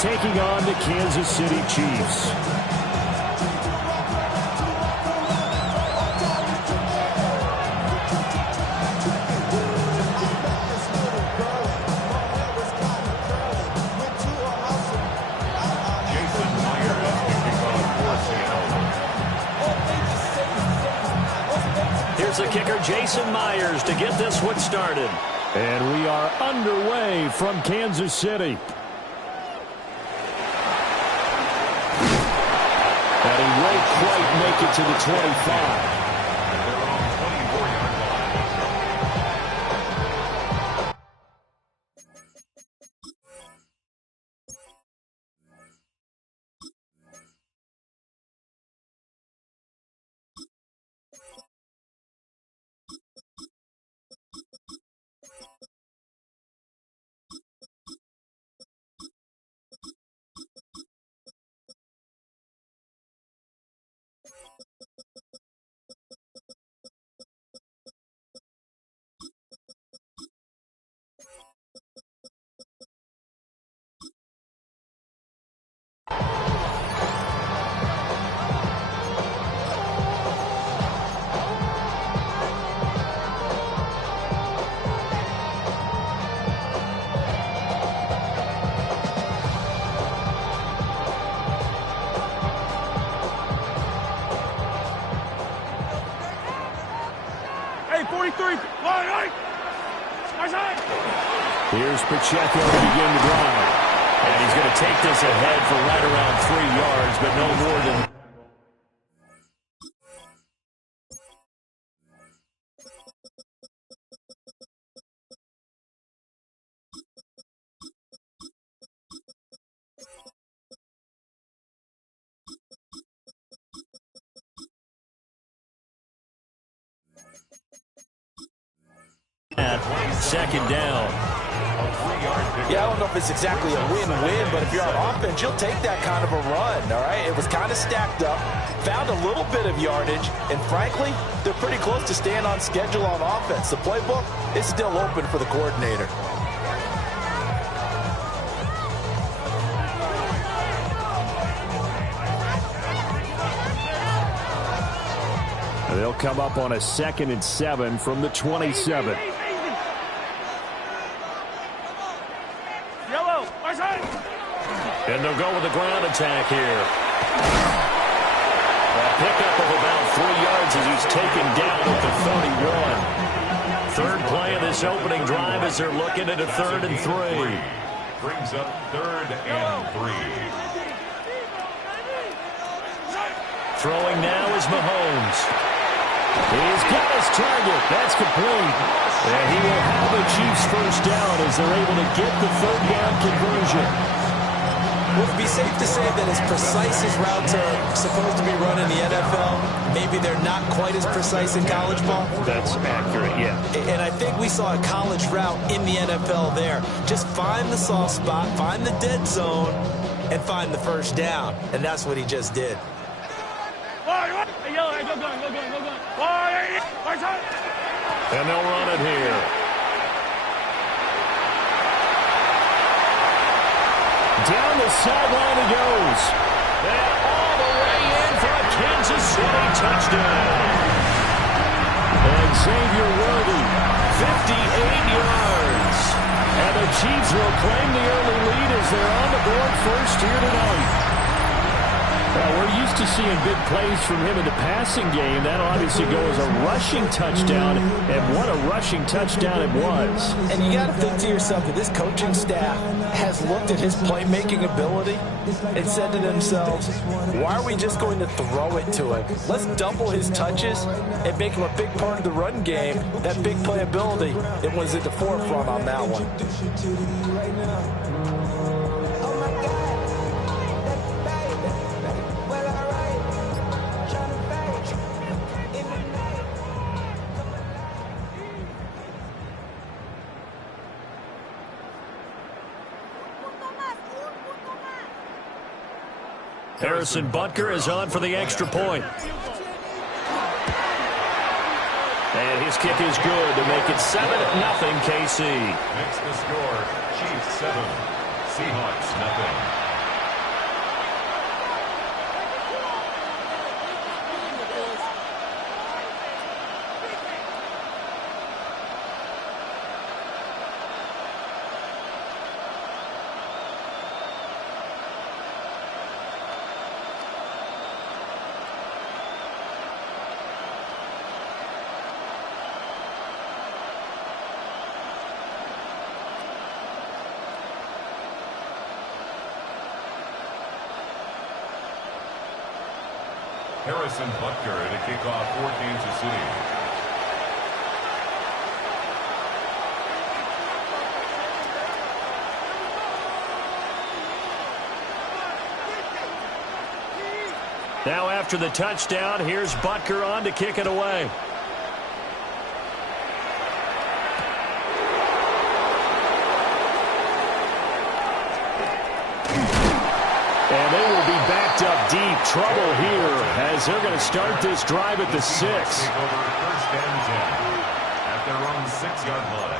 taking on the Kansas City Chiefs. Here's the kicker, Jason Myers, to get this one started. And we are underway from Kansas City. And he won't quite make it to the 25. Here's Pacheco to begin the drive. And he's going to take this ahead for right around 3 yards, but no more than... Second down. Yeah, I don't know if it's exactly a win-win, but if you're on offense, you'll take that kind of a run, all right? It was kind of stacked up, found a little bit of yardage, and frankly, they're pretty close to staying on schedule on offense. The playbook is still open for the coordinator. They'll come up on a 2nd and 7 from the 27. And they'll go with the ground attack here. A pickup of about 3 yards as he's taken down at the 31. Third play of this opening drive as they're looking at a 3rd and 3. Brings up 3rd and 3. Throwing now is Mahomes. He's got his target. That's complete. And he will have a Chiefs first down as they're able to get the 3rd down conversion. Would it be safe to say that as precise as routes are supposed to be run in the NFL, maybe they're not quite as precise in college ball? That's accurate, yeah. And I think we saw a college route in the NFL there. Just find the soft spot, find the dead zone, and find the first down. And that's what he just did. And they'll run it here. Down the sideline he goes. And all the way in for a Kansas City touchdown. And Xavier Worthy, 58 yards. And the Chiefs will claim the early lead as they're on the board first here tonight. We're used to seeing big plays from him in the passing game. That'll obviously go as a rushing touchdown, and what a rushing touchdown it was. And you got to think to yourself that this coaching staff has looked at his playmaking ability and said to themselves, why are we just going to throw it to him? Let's double his touches and make him a big part of the run game. That big playability, it was at the forefront on that one. Harrison Butker is on for the extra point. And his kick is good to make it 7-0 KC. Makes the score Chiefs 7, Seahawks 0. Harrison Butker to kick off for Kansas City. Now after the touchdown, here's Butker on to kick it away. And they will be backed up deep. Trouble here as they're going to start this drive at the 6. Take over first and 10 at their own 6-yard line.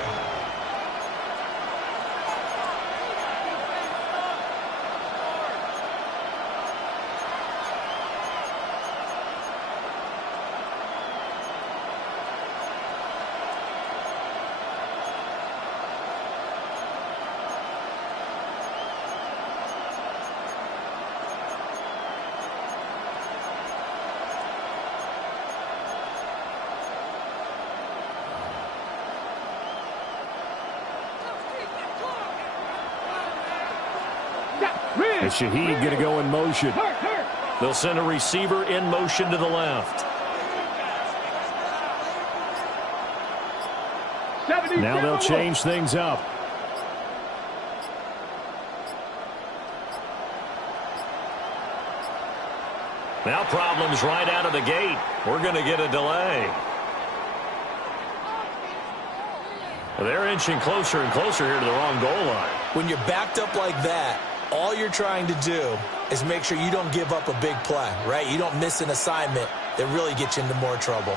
And Shaheed going to go in motion. They'll send a receiver in motion to the left. Now they'll change things up. Now problems right out of the gate. We're going to get a delay. They're inching closer and closer here to the wrong goal line. When you're backed up like that, all you're trying to do is make sure you don't give up a big play, right? You don't miss an assignment that really gets you into more trouble.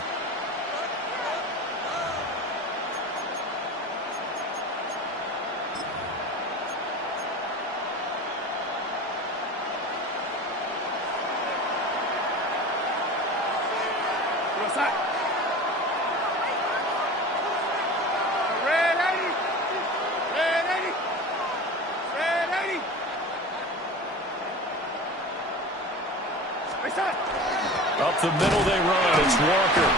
Up the middle they run. It's Walker.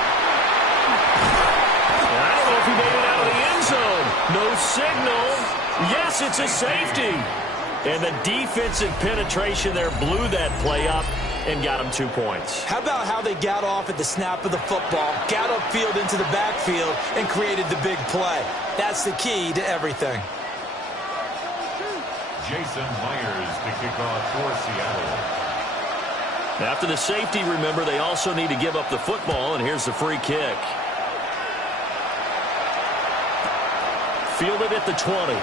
I don't know if he made it out of the end zone. No signal. Yes, it's a safety. And the defensive penetration there blew that play up and got him 2 points. How about how they got off at the snap of the football, got upfield into the backfield, and created the big play? That's the key to everything. Jason Myers to kick off for Seattle. After the safety, remember, they also need to give up the football, and here's the free kick. Fielded at the 20.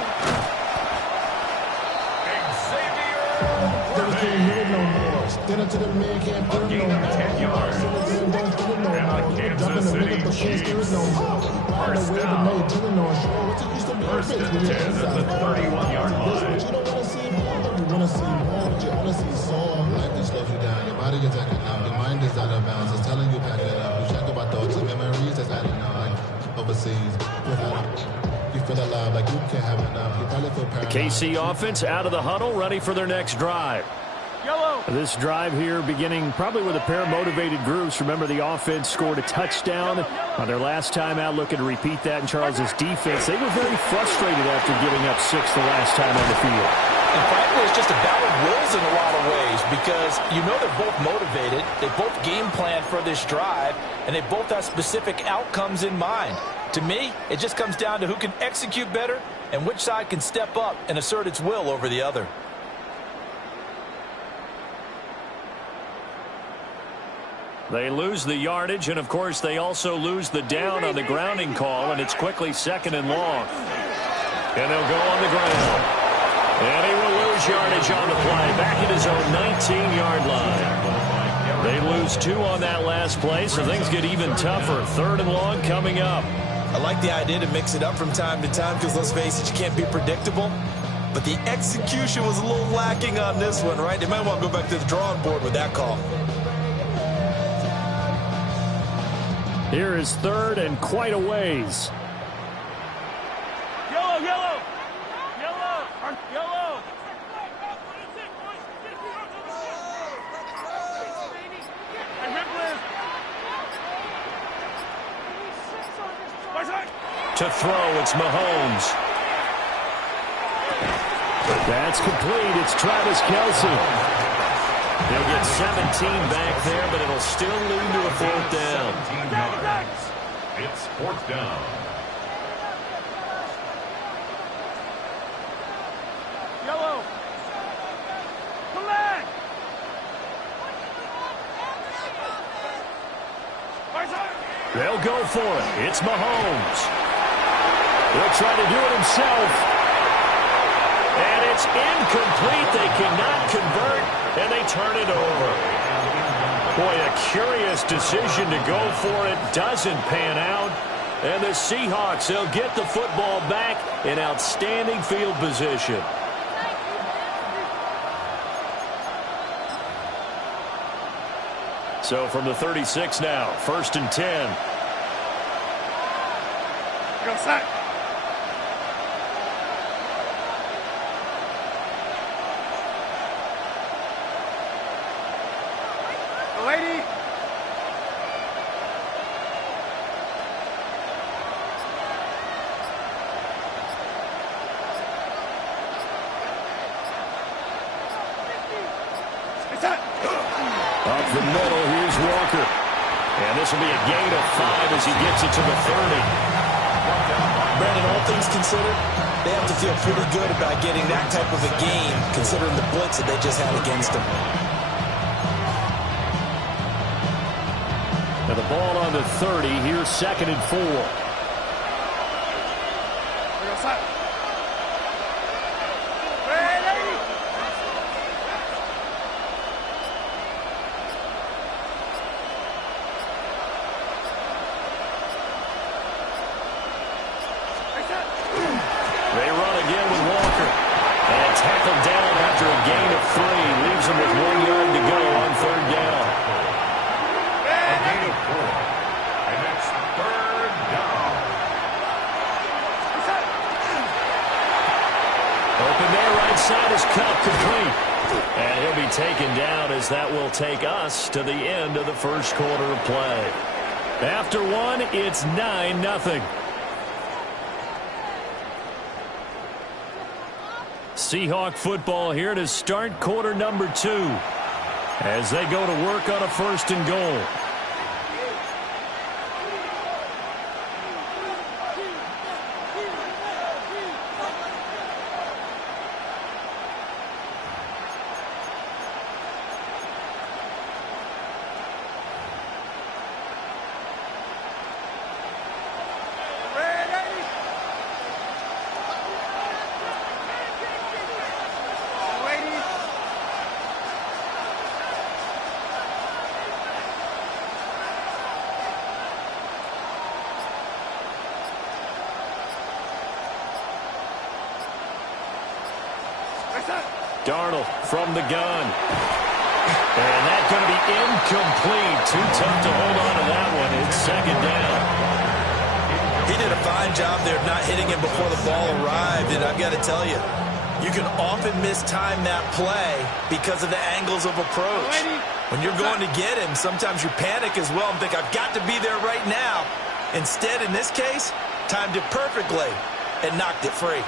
A gain of 10 yards. And the Kansas City Chiefs. First down. First and 10 at the 31-yard line. You want to see more, but you want to see some. Life just slows you down. Your body is acting up. Your mind is out of bounds. It's telling you pack it up. You check about thoughts and memories that's adding up. Like overseas, you feel alive like you can't have enough. You probably feel paralyzed. The KC offense out of the huddle, ready for their next drive. This drive here beginning probably with a pair of motivated groups. Remember, the offense scored a touchdown on their last time out, looking to repeat that in Charles's defense. They were very frustrated after giving up 6 the last time on the field. And frankly, it's just a battle of wills in a lot of ways because you know they're both motivated, they both game plan for this drive, and they both have specific outcomes in mind. To me, it just comes down to who can execute better and which side can step up and assert its will over the other. They lose the yardage, and, of course, they also lose the down on the grounding call, and it's quickly 2nd and long. And they'll go on the ground. And he will lose yardage on the play, back at his own 19-yard line. They lose 2 on that last play, so things get even tougher. 3rd and long coming up. I like the idea to mix it up from time to time because, let's face it, you can't be predictable. But the execution was a little lacking on this one, right? They might want to go back to the drawing board with that call. Here is 3rd and quite a ways. Yellow, yellow, yellow, yellow. To throw, it's Mahomes. That's complete. It's Travis Kelce. They'll get 17 back there, but it'll still lead to a fourth down. 17 yards. It's fourth down. Yellow. Collect. They'll go for it. It's Mahomes. He'll try to do it himself. And it's incomplete. They cannot convert, and they turn it over. Boy, a curious decision to go for it. Doesn't pan out. And the Seahawks, they'll get the football back in outstanding field position. So from the 36 now, 1st and 10. Go sack. The lady. Up the middle, here's Walker. And this will be a gain of 5 as he gets it to the 30. Brandon, all things considered, they have to feel pretty good about getting that type of a gain, considering the blitz that they just had against them. And the ball on the 30. Here's 2nd and 4. They run again with Walker. And tackled down after a gain of 3. Leaves them with 1 yard to go on 3rd down. A gain of 4. And it's 3rd down. Open there, right side is cut, complete. And he'll be taken down as that will take us to the end of the first quarter of play. After 1, it's 9-0. Seahawk football here to start quarter number 2 as they go to work on a 1st and goal. Darnold from the gun. And that's going to be incomplete. Too tough to hold on to that one. It's 2nd down. He did a fine job there of not hitting him before the ball arrived. And I've got to tell you, you can often mistime that play because of the angles of approach. When you're going to get him, sometimes you panic as well and think, I've got to be there right now. Instead, in this case, timed it perfectly and knocked it free.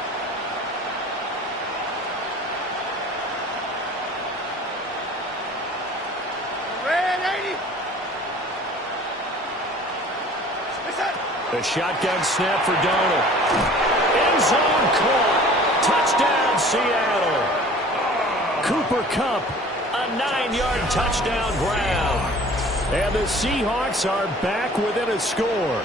The shotgun snap for Darnold. End zone caught. Touchdown, Seattle. Cooper Kupp, a 9-yard touchdown grab. And the Seahawks are back within a score.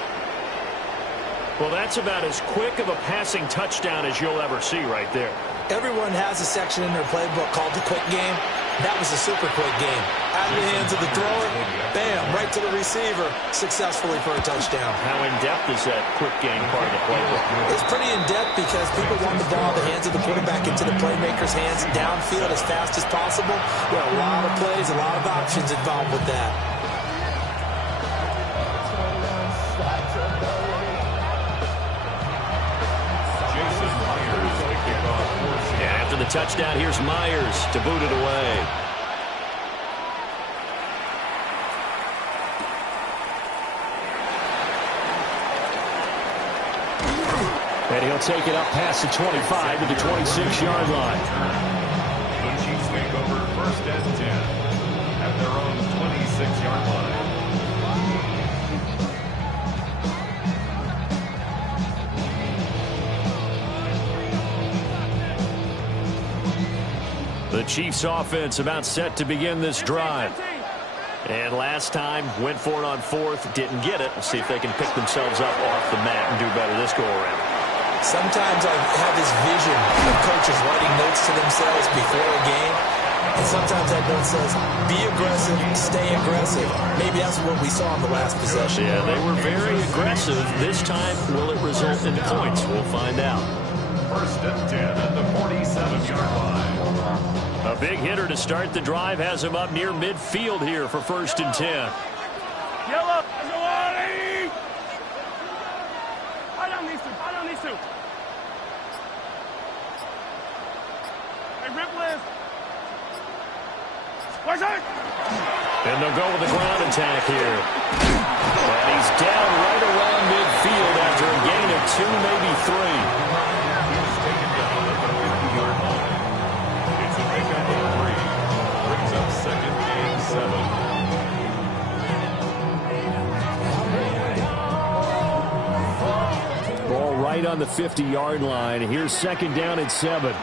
Well, that's about as quick of a passing touchdown as you'll ever see right there. Everyone has a section in their playbook called the quick game. That was a super quick game. Out of the hands of the thrower, bam, right to the receiver, successfully for a touchdown. How in-depth is that quick game part of the playbook? It's pretty in-depth because people want the ball in the hands of the quarterback into the playmaker's hands downfield as fast as possible. There are a lot of plays, a lot of options involved with that. After the touchdown, here's Myers to boot it away. And he'll take it up past the 25 to the 26-yard line. The Chiefs take over 1st and 10. The Chiefs offense about set to begin this drive. And last time, went for it on fourth, didn't get it. We'll see if they can pick themselves up off the mat and do better this go-around. Sometimes I have this vision of coaches writing notes to themselves before a game. And sometimes that note says, be aggressive, stay aggressive. Maybe that's what we saw in the last possession. Yeah, they were very aggressive. This time, will it result in points? We'll find out. First and 10 at the 47-yard line. A big hitter to start the drive has him up near midfield here for first and 10. Yellow. Let's go, Artie. Fight on these two. Fight on these two. Hey, Ripley. Where's it? And they'll go with the ground attack here. And he's down right around midfield after a gain of 2, maybe 3. He's taken down at the 50-yard line. It's a pickup of 3. Brings up second and 7. Ball right on the 50-yard line. Here's second down and 7.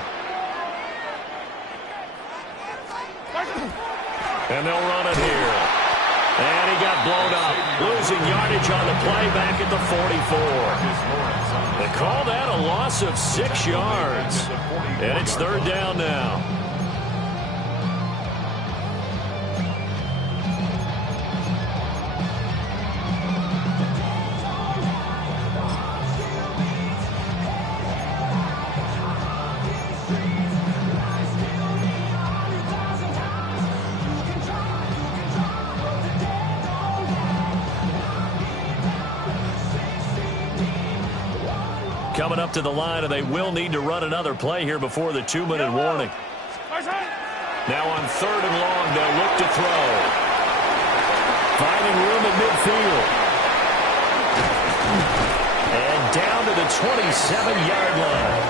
And they'll run it here. And he got blown up. Losing yardage on the play back at the 44. They call that a loss of 6 yards. And it's third down now. Coming up to the line, and they will need to run another play here before the 2-minute warning. Now on third and long, they'll look to throw. Finding room at midfield. And down to the 27-yard line.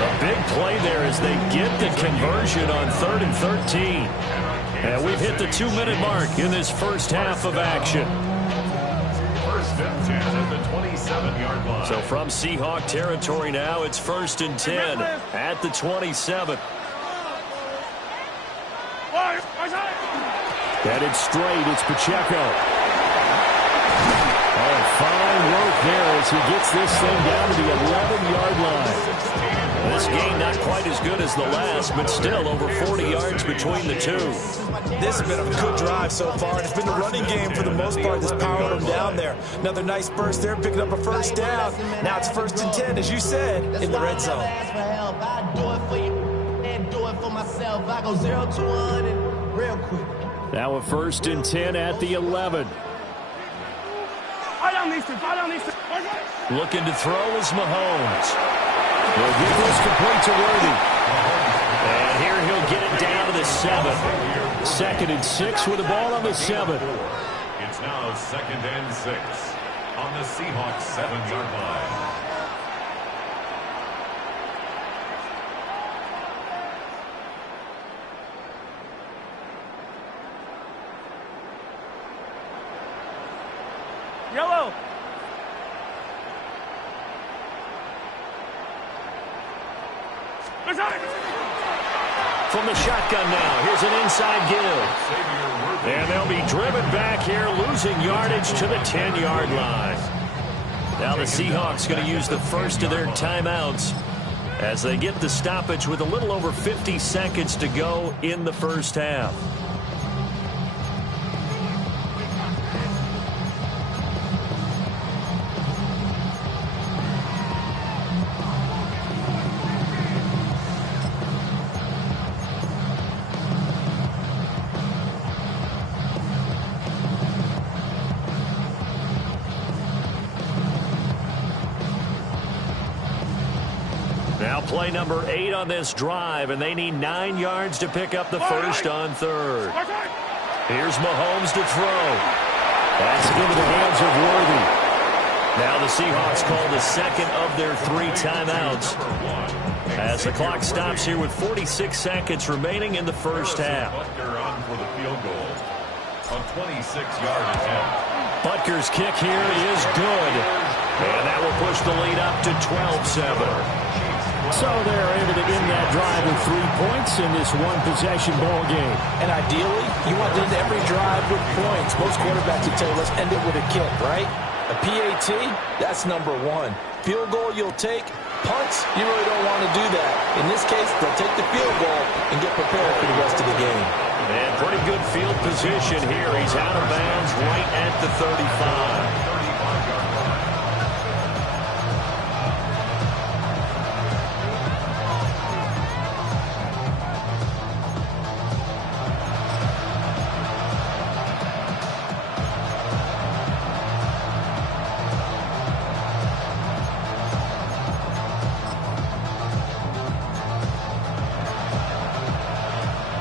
A big play there as they get the conversion on 3rd and 13. And we've hit the 2-minute mark in this first half of action. First and 10 at the 27-yard line. So from Seahawk territory now, it's first and 10 at the 27. Headed straight, it's Pacheco. Oh, fine work there as he gets this thing down to the 11-yard line. This game not quite as good as the last, but still over 40 yards between the two. This has been a good drive so far, and it's been the running game for the most part that's powered them down there. Another nice burst there, picking up a first down. Now it's first and 10, as you said, in the red zone. I go 0 to 100 real quick. Now a first and 10 at the 11. Looking to throw is Mahomes. He'll get this complete to Worthy. And here he'll get it down to the 7. Second and 6 with the ball on the 7. It's now second and 6 on the Seahawks 7-yard line. Yellow. From the shotgun now, here's an inside give. And they'll be driven back here, losing yardage to the 10-yard line. Now the Seahawks going to use the first of their timeouts as they get the stoppage with a little over 50 seconds to go in the first half. Now play number 8 on this drive, and they need 9 yards to pick up the first on third. Here's Mahomes to throw. That's into the hands of Worthy. Now the Seahawks call the second of their 3 timeouts as the clock stops here with 46 seconds remaining in the first half. Butker on for the field goal. A 26-yard attempt. Butker's kick here is good. And that will push the lead up to 12-7. So they're able to end that drive with 3 points in this one-possession ball game. And ideally, you want to end every drive with points. Most quarterbacks would tell you, let's end it with a kick, right? A PAT, that's number one. Field goal you'll take. Punts, you really don't want to do that. In this case, they'll take the field goal and get prepared for the rest of the game. And pretty good field position here. He's out of bounds right at the 35.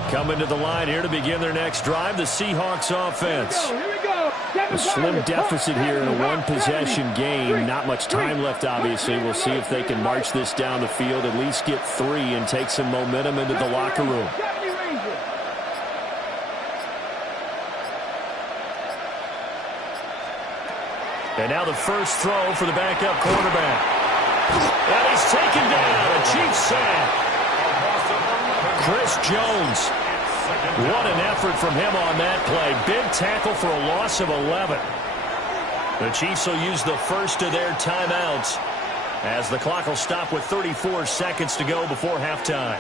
Coming to the line here to begin their next drive, the Seahawks offense. A slim deficit here in a one-possession game. Not much time left, obviously. We'll see if they can march this down the field, at least get 3, and take some momentum into the locker room. And now the first throw for the backup quarterback. And he's taken down. A Chiefs sack. Chris Jones. What an effort from him on that play. Big tackle for a loss of 11. The Chiefs will use the first of their timeouts as the clock will stop with 34 seconds to go before halftime.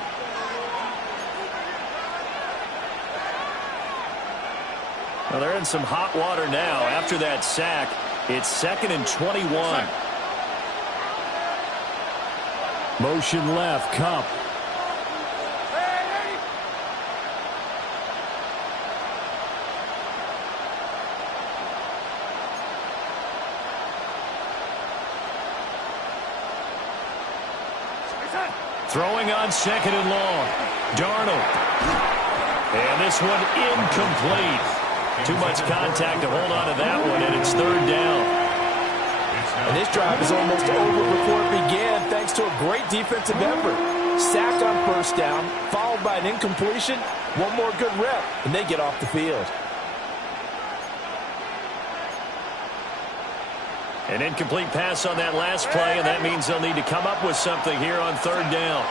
Well, they're in some hot water now. After that sack, it's 2nd and 21. Motion left, Cup. Throwing on 2nd and long. Darnold. And this one incomplete. Too much contact to hold on to that one, and it's 3rd down. And this drive is almost over before it began, thanks to a great defensive effort. Sack on 1st down, followed by an incompletion. One more good rep, and they get off the field. An incomplete pass on that last play, and that means they'll need to come up with something here on 3rd down.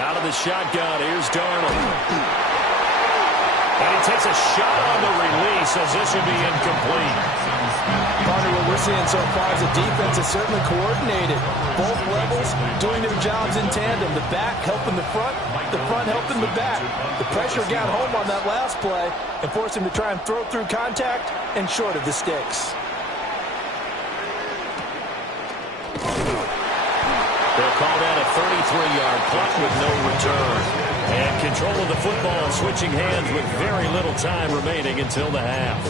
Out of the shotgun, here's Darnold. And he takes a shot on the release as this will be incomplete. Partner, what we're seeing so far is the defense is certainly coordinated. Both levels doing their jobs in tandem. The back helping the front helping the back. The pressure got home on that last play and forced him to try and throw through contact and short of the sticks. They'll call that a 33-yard punt with no return. And control of the football switching hands with very little time remaining until the half.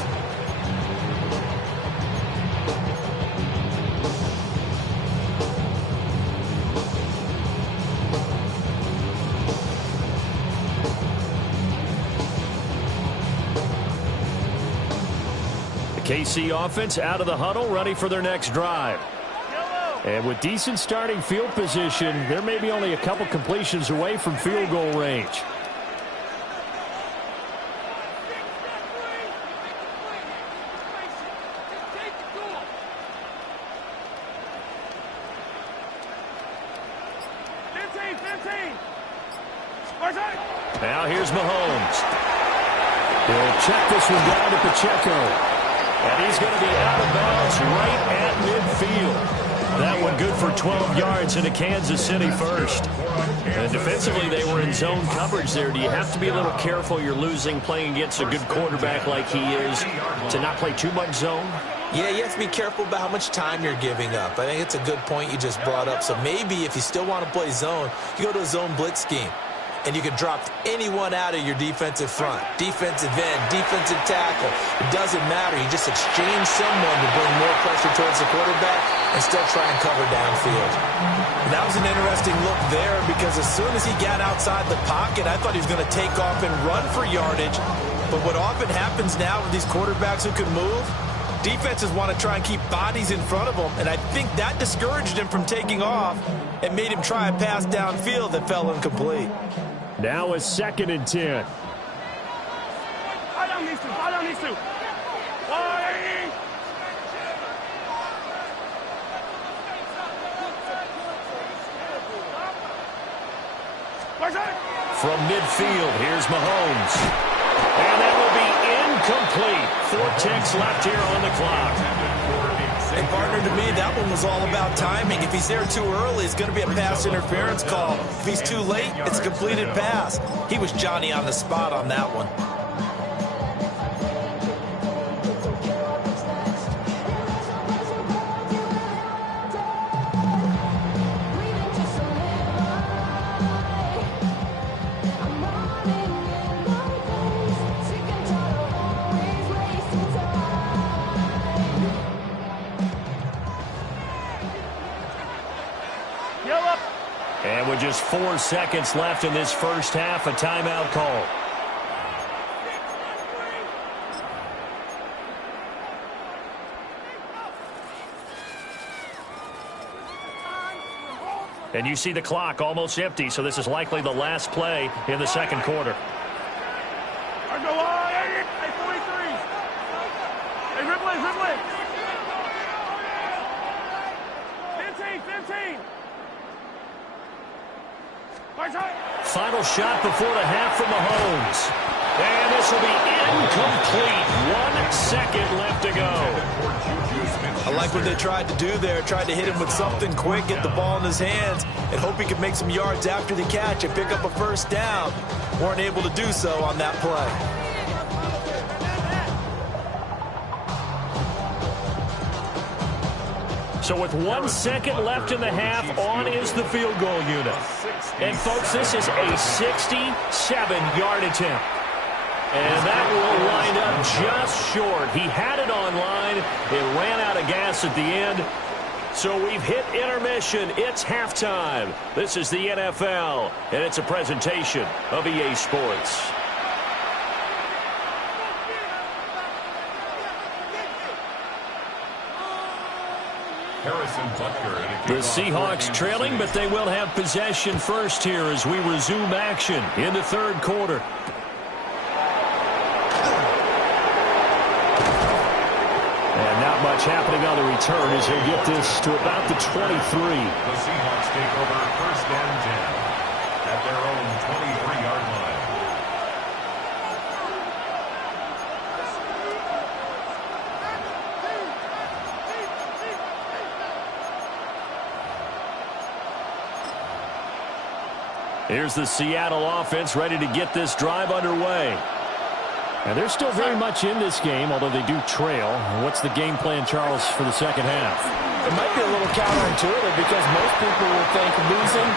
The KC offense out of the huddle, ready for their next drive. And with decent starting field position, there may be only a couple completions away from field goal range. Now here's Mahomes. He'll check this one down to Pacheco. And he's going to be out of bounds right at midfield. That one good for 12 yards into Kansas City first. And defensively, they were in zone coverage there. Do you have to be a little careful you're losing playing against a good quarterback like he is to not play too much zone? Yeah, you have to be careful about how much time you're giving up. I think it's a good point you just brought up. So maybe if you still want to play zone, you go to a zone blitz scheme. And you can drop anyone out of your defensive front, defensive end, defensive tackle. It doesn't matter. You just exchange someone to bring more pressure towards the quarterback and still try and cover downfield. And that was an interesting look there because as soon as he got outside the pocket, I thought he was going to take off and run for yardage. But what often happens now with these quarterbacks who can move, defenses want to try and keep bodies in front of them, and I think that discouraged him from taking off and made him try a pass downfield that fell incomplete. Now a 2nd and 10. I don't need to. I don't need to. From midfield, here's Mahomes. And that will be incomplete. 4 ticks left here on the clock. And partner, to me, that one was all about timing. If he's there too early, it's going to be a pass interference call. If he's too late, it's a completed pass. He was Johnny on the spot on that one. And with just 4 seconds left in this first half, a timeout call. And you see the clock almost empty, so this is likely the last play in the second quarter. Hey, 43. Hey, Ripley. 15. Final shot before the half from Mahomes. And this will be incomplete. 1 second left to go. I like what they tried to do there. Tried to hit him with something quick, get the ball in his hands, and hope he could make some yards after the catch and pick up a first down. Weren't able to do so on that play. So with 1 second left in the half, on is the field goal unit. And, folks, this is a 67-yard attempt. And that will wind up just short. He had it on line. It ran out of gas at the end. So we've hit intermission. It's halftime. This is the NFL, and it's a presentation of EA Sports. The Seahawks trailing, but they will have possession first here as we resume action in the third quarter. And not much happening on the return as they get this to about the 23. The Seahawks take over 1st and 10 at their own 23-yard line. Here's the Seattle offense ready to get this drive underway. And they're still very much in this game, although they do trail. What's the game plan, Charles, for the second half? It might be a little counterintuitive because most people would think losing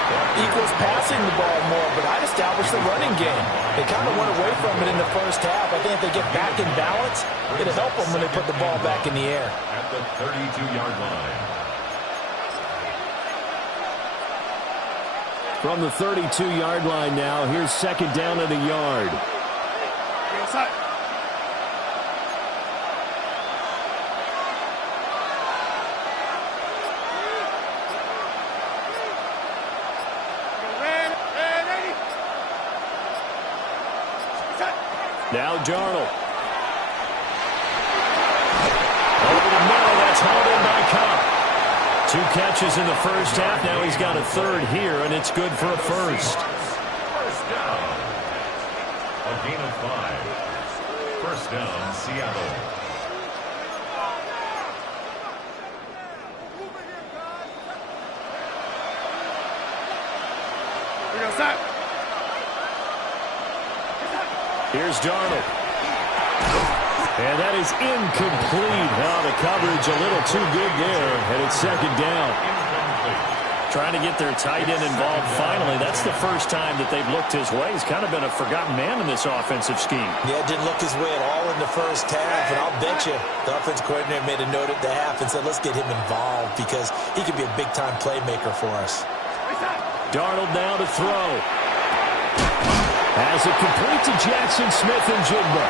equals passing the ball more, but I'd establish the running game. They kind of went away from it in the first half. I think if they get back in balance, it'll help them when they put the ball back in the air. At the 32-yard line. From the 32-yard line now, here's 2nd down and a yard. Now Darnold. Over the middle, that's hauled in by Cup. 2 catches in the first half. Now he's got a third here, and it's good for a first. First down. A gain of 5. First down, Seattle. Here's Darnold. And that is incomplete. Now the coverage a little too good there, and it's 2nd down. Trying to get their tight end involved finally. That's the first time that they've looked his way. He's kind of been a forgotten man in this offensive scheme. Yeah, it didn't look his way at all in the first half, and I'll bet you the offense coordinator made a note at the half and said, let's get him involved because he could be a big-time playmaker for us. Darnold now to throw. Has it complete to Jackson Smith-Njigba.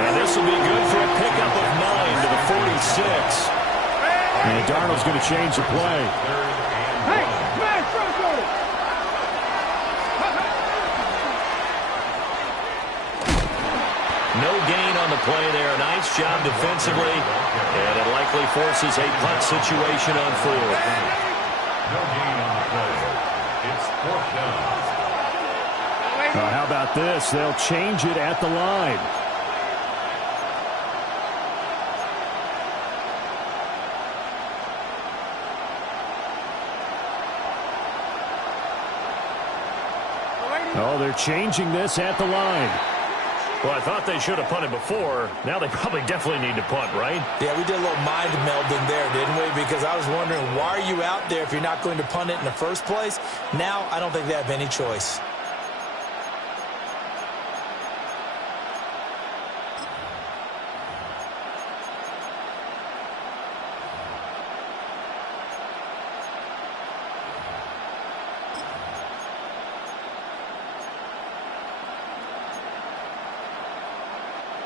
And this will be good for a pickup of 9 to the 46. And Darnold's going to change the play. Hey, man, go. No gain on the play there. Nice job defensively. And it likely forces a punt situation on 4th. No gain on the play. It's 4th down. How about this? They'll change it at the line. Oh, they're changing this at the line. Well, I thought they should have punted before. Now they probably definitely need to punt, right? Yeah, we did a little mind melding there, didn't we? Because I was wondering, why are you out there if you're not going to punt it in the first place? Now, I don't think they have any choice.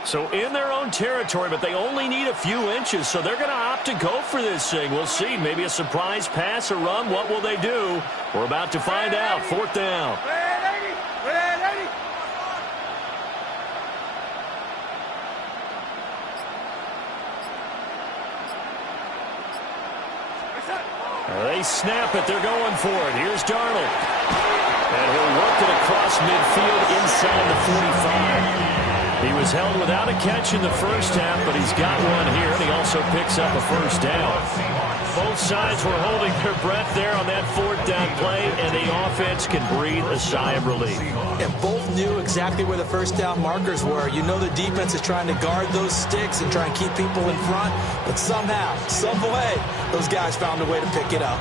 So in their own territory, but they only need a few inches, so they're going to opt to go for this thing. We'll see. Maybe a surprise pass or run. What will they do? We're about to find out. 4th down. They snap it. They're going for it. Here's Darnold. And he'll work it across midfield inside the 45. He was held without a catch in the first half, but he's got one here, and he also picks up a first down. Both sides were holding their breath there on that 4th down play, and the offense can breathe a sigh of relief. And both knew exactly where the first down markers were. You know the defense is trying to guard those sticks and try and keep people in front, but somehow, some way, those guys found a way to pick it up.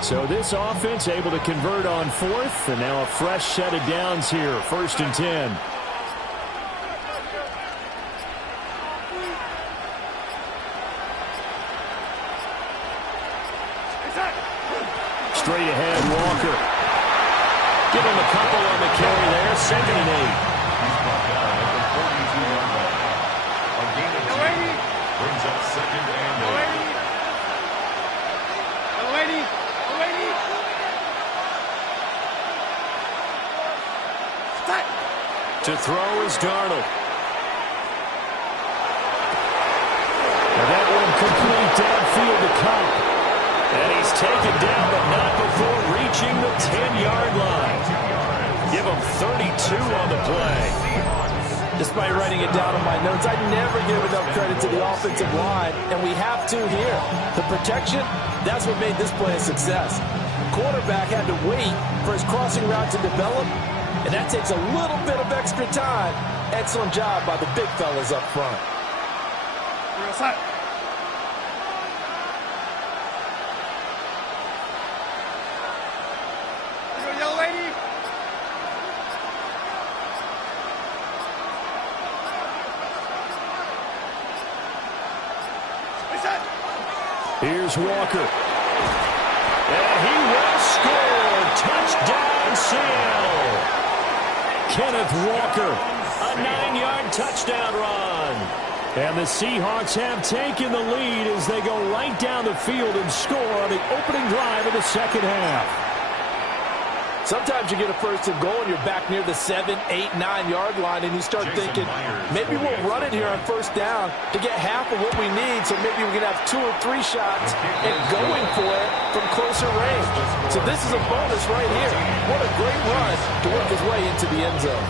So this offense able to convert on 4th, and now a fresh set of downs here, 1st and 10. Straight ahead, Walker. Give him a couple on the carry there, 2nd and 8. He's brought down at the 42-yard line. A gain of 2 brings up 2nd and 8. To throw is Darnold. And that one complete downfield to Cobb. And he's taken down, but not before reaching the 10-yard line. Give him 32 on the play. Despite writing it down on my notes, I never give enough credit to the offensive line, and we have to here. The protection, that's what made this play a success. Quarterback had to wait for his crossing route to develop, and that takes a little bit of extra time. Excellent job by the big fellas up front. Real side. Young lady. Here's Walker. And he will score. Touchdown, Seal. Kenneth Walker. A 9-yard touchdown run. And the Seahawks have taken the lead as they go right down the field and score on the opening drive of the second half. Sometimes you get a first and goal and you're back near the 7, 8, 9-yard line, and you start thinking, maybe we'll run it here on first down to get half of what we need, so maybe we can have 2 or 3 shots and going for it from closer range. So this is a bonus right here. What a great run to work his way into the end zone.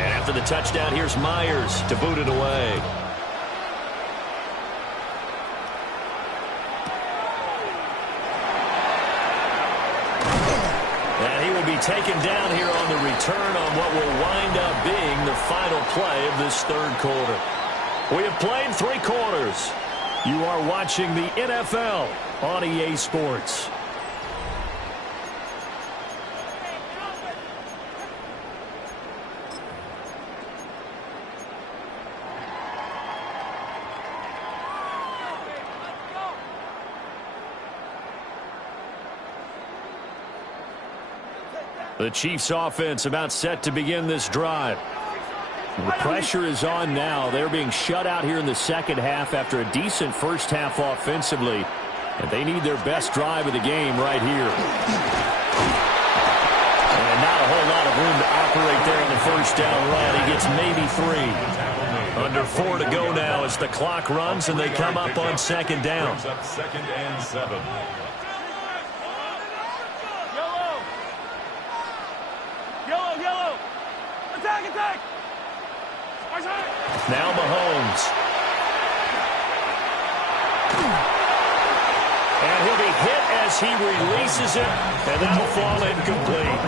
After the touchdown, here's Myers to boot it away. And he will be taken down here on the return on what will wind up being the final play of this third quarter. We have played 3 quarters. You are watching the NFL on EA Sports. The Chiefs offense about set to begin this drive. The pressure is on now. They're being shut out here in the second half after a decent first half offensively. And they need their best drive of the game right here. And not a whole lot of room to operate there on the first down run. He gets maybe 3. Under 4 to go now as the clock runs and they come up on second down. Second and 7. Now Mahomes. And he'll be hit as he releases it, and that'll fall incomplete.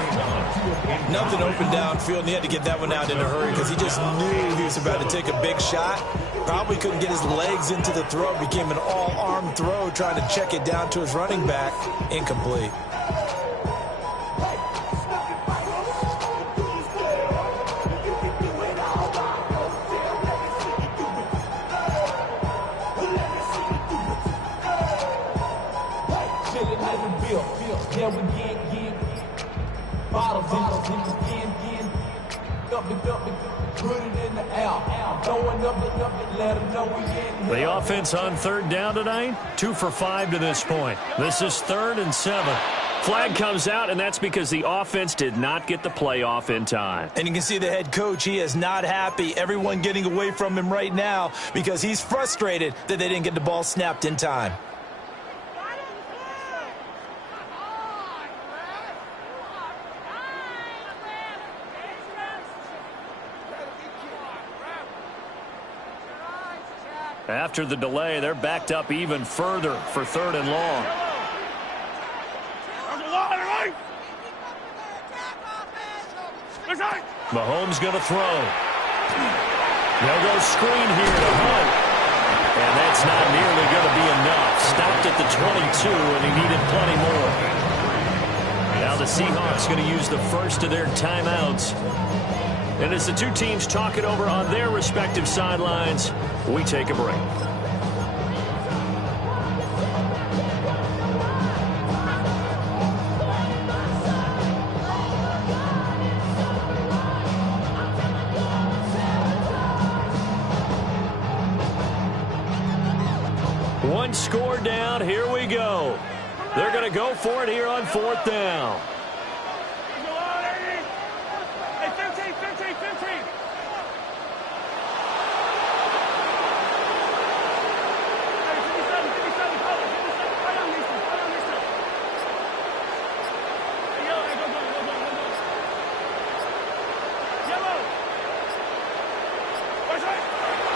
Nothing open downfield, and he had to get that one out in a hurry because he just knew he was about to take a big shot. Probably couldn't get his legs into the throw. Became an all-arm throw, trying to check it down to his running back. Incomplete. The offense on third down tonight, 2 for 5 to this point. This is 3rd and 7. Flag comes out, and that's because the offense did not get the play off in time. And you can see the head coach, he is not happy. Everyone getting away from him right now because he's frustrated that they didn't get the ball snapped in time. After the delay, they're backed up even further for 3rd and long. Mahomes going to throw. They'll go screen here to Hunt. And that's not nearly going to be enough. Stopped at the 22, and he needed plenty more. Now the Seahawks going to use the first of their timeouts. And as the two teams talk it over on their respective sidelines, we take a break. One score down. Here we go. They're going to go for it here on 4th down.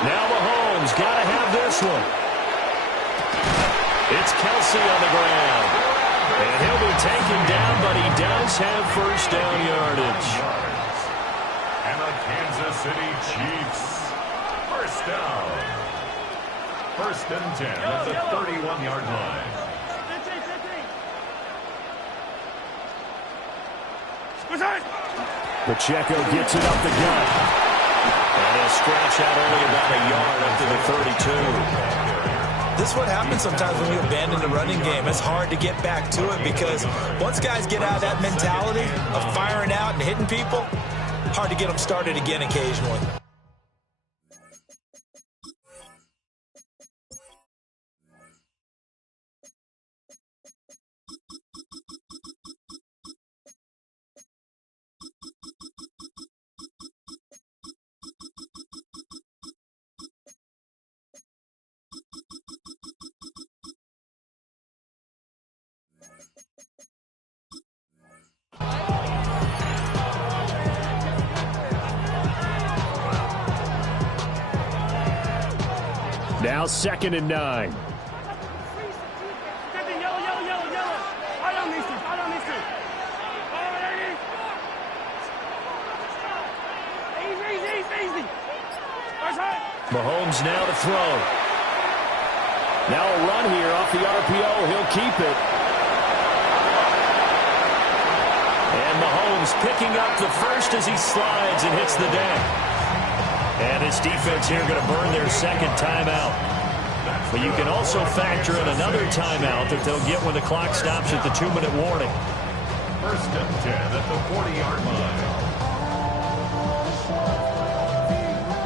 Now Mahomes got to have this one. It's Kelsey on the ground. And he'll be taken down, but he does have first down yardage. And the Kansas City Chiefs. First down. 1st and 10 at the 31-yard line. Pacheco gets it up the gut. And he'll scratch out only about a yard up to the 32. This is what happens sometimes when you abandon the running game. It's hard to get back to it because once guys get out of that mentality of firing out and hitting people, hard to get them started again occasionally. Now 2nd and 9. Mahomes now to throw. Now a run here off the RPO. He'll keep it. And Mahomes picking up the first as he slides and hits the deck. And his defense here going to burn their second timeout. But you can also factor in another timeout that they'll get when the clock stops at the 2-minute warning. First and 10 at the 40-yard line.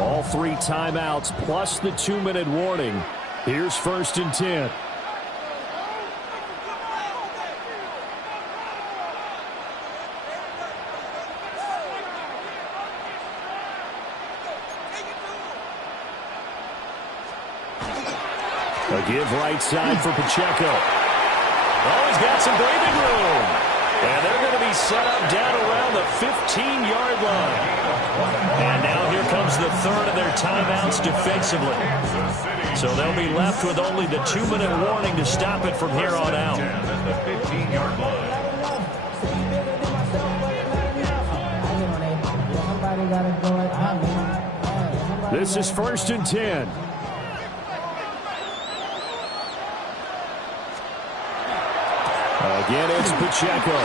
All 3 timeouts plus the 2-minute warning. Here's first and 10. A give right side for Pacheco. Oh, he's got some breathing room. And they're going to be set up down around the 15-yard line. And now here comes the third of their timeouts defensively. So they'll be left with only the 2-minute warning to stop it from here on out. This is first and 10. Again, it's Pacheco.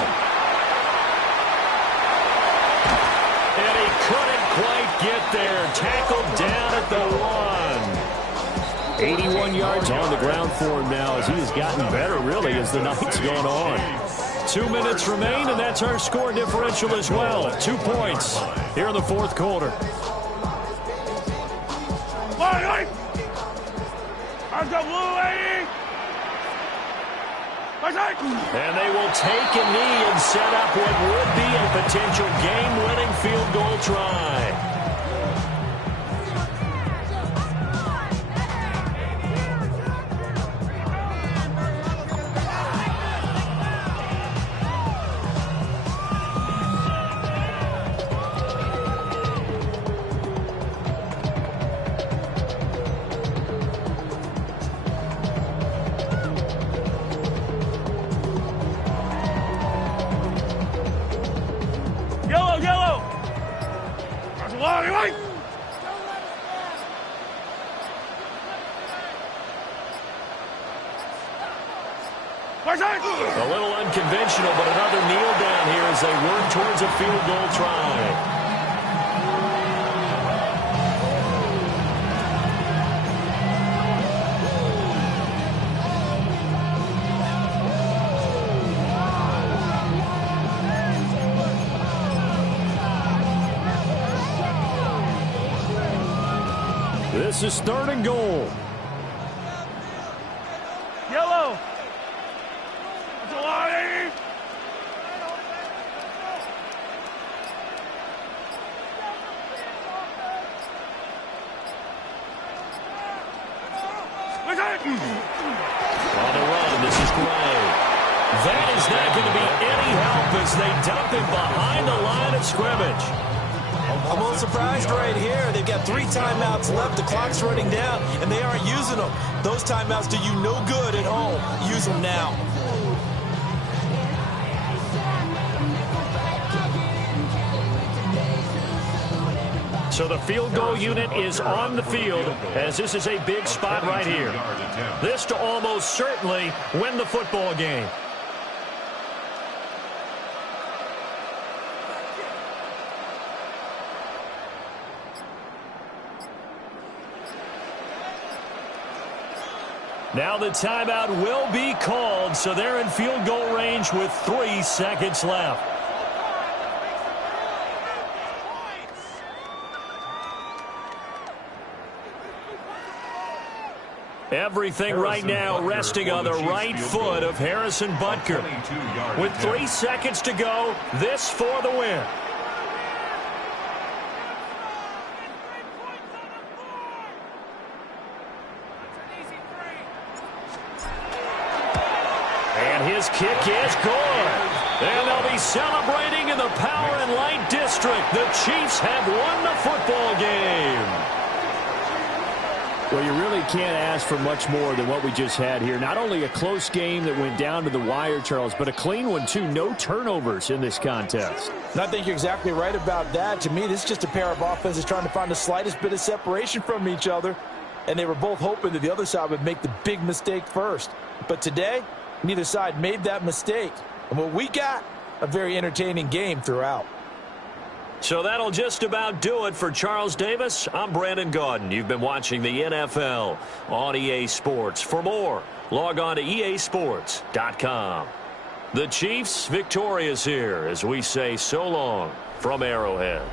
And he couldn't quite get there. Tackled down at the 1. 81 yards on the ground for him now as he has gotten better, really, as the night's gone on. 2 minutes remain, and that's our score differential as well. 2 points here in the fourth quarter. And they will take a knee and set up what would be a potential game-winning field goal try. A little unconventional, but another kneel down here as they work towards a field goal try. This is third and goal. Yellow. On the run, this is Gray. That is not going to be any help as they dump him behind the line of scrimmage. I'm a little surprised right here. They've got 3 timeouts left. The clock's running down, and they aren't using them. Those timeouts do you no good at home. Use them now. So the field goal unit is on the field as this is a big spot right here. This to almost certainly win the football game. Now the timeout will be called, so they're in field goal range with 3 seconds left. Everything right now resting on the right foot of Harrison Butker. With 3 seconds to go, this for the win. And his kick is good. And they'll be celebrating in the Power and Light District. The Chiefs have won the football game. Well, you really can't ask for much more than what we just had here. Not only a close game that went down to the wire, Charles, but a clean one, too. No turnovers in this contest. And I think you're exactly right about that. To me, this is just a pair of offenses trying to find the slightest bit of separation from each other. and they were both hoping that the other side would make the big mistake first. But today, neither side made that mistake. And what we got, a very entertaining game throughout. So that'll just about do it for Charles Davis. I'm Brandon Gaudin. You've been watching the NFL on EA Sports. For more, log on to easports.com. The Chiefs victorious here as we say so long from Arrowhead.